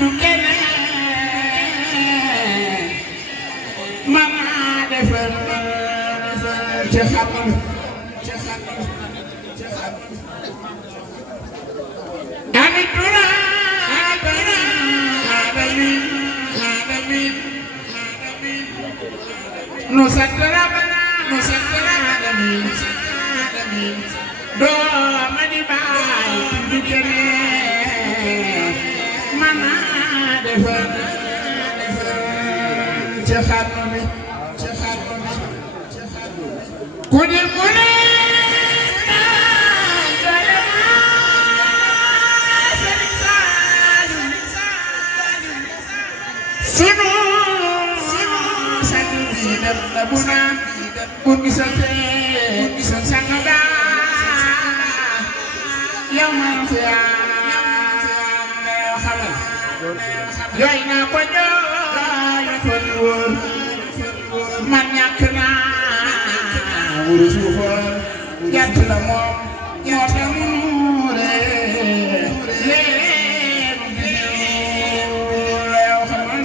du kene mama defal ci xamul ami tuna no satara bana no satara alamin do mani bay du kene mana defal ci xamul kuni kuni sunu sanu sidam labuna kuni sate sangada yaman fiya xamal yoy na ko joy ko wor man ñak na wuru suufa jant la moom moo tax mu reer leew xamal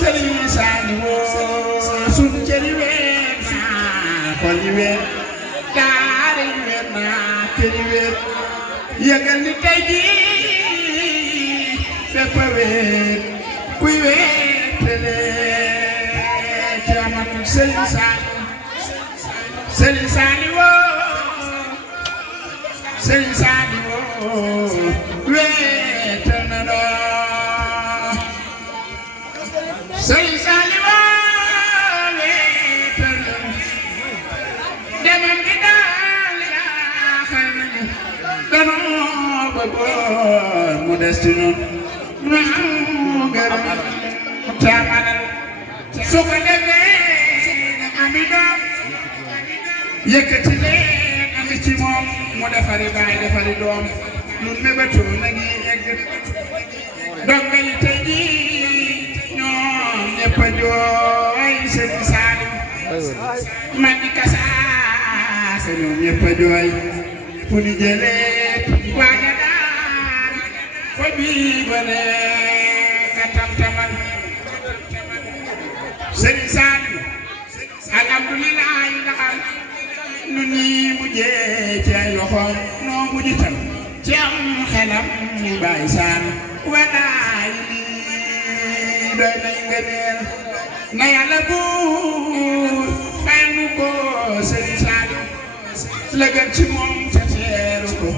Serigne Saliou sunu cëri weer naa xoli weer daara weer naa cëri weer yëgal ni tey jii fépp a weer kuy weetale ci amatu Serigne Saliou weetal na doo Serigne Saliou weetal na demam gi daal yaaxal nañu danoo bëggoon mu des ci ñun gërëm taamalal su ko defee ami doom yëkkati leen ami ci moom mu defari baay defari doom lu mébétu na ngi yegg donga yi tey jii ñoom ñëpp a jooy Serigne Saliou man ñi kasaase ñoom ñëpp a jooy fu ñu jëlee waaja daan fa bii ba ne katam-tamal Serigne Saliou alhamdulilah ndaxal nu nii mujjee ci ay loxoom noo mujj tam ci am xelam ñu bàyyi saan walaay lii doy nañ ngëneel na yàlla buur fay nu ko Serigne Saliou la gën ci moom sa teeru ko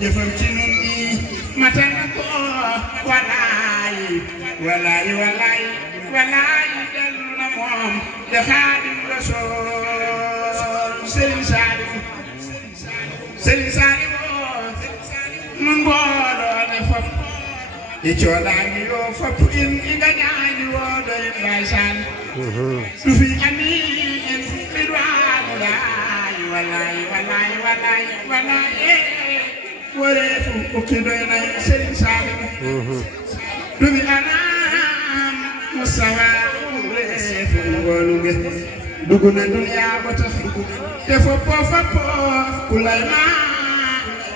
jëfam ci nun nii mate na ko walaay dellu na moom de Xaadim Rasuul Serigne Saliou nun mbooloo ne fop i coolaangi yoo fop in i gañaani woo doy Baay Saan du fi ami in mi duwaanu laay walaay wareefu ukki doy nay Serigne Saliou du fi anaam Mustafa wareefu ngoolu nge dugg na duniyaa ba tax te foppoo ku lay maa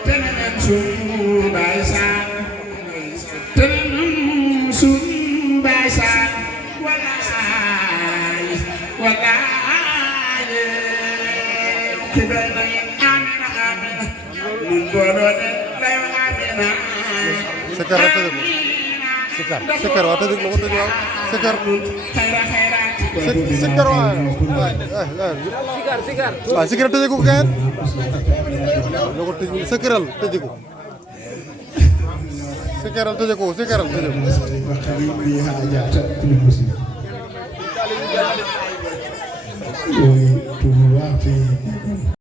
te ne nen sunu Baay Saan te ne nen sunu Baay Saan walaay ki doy na amina nun booloo ne lay amina Sekar wa tëjëg la ko tëjëg waaw Sekar Sekar waaw Sekar tëjëg ko kenn la ko tëjëg Sekaral tëjëg ko Sekaral tëjëg ko Sekaral tëjëg ko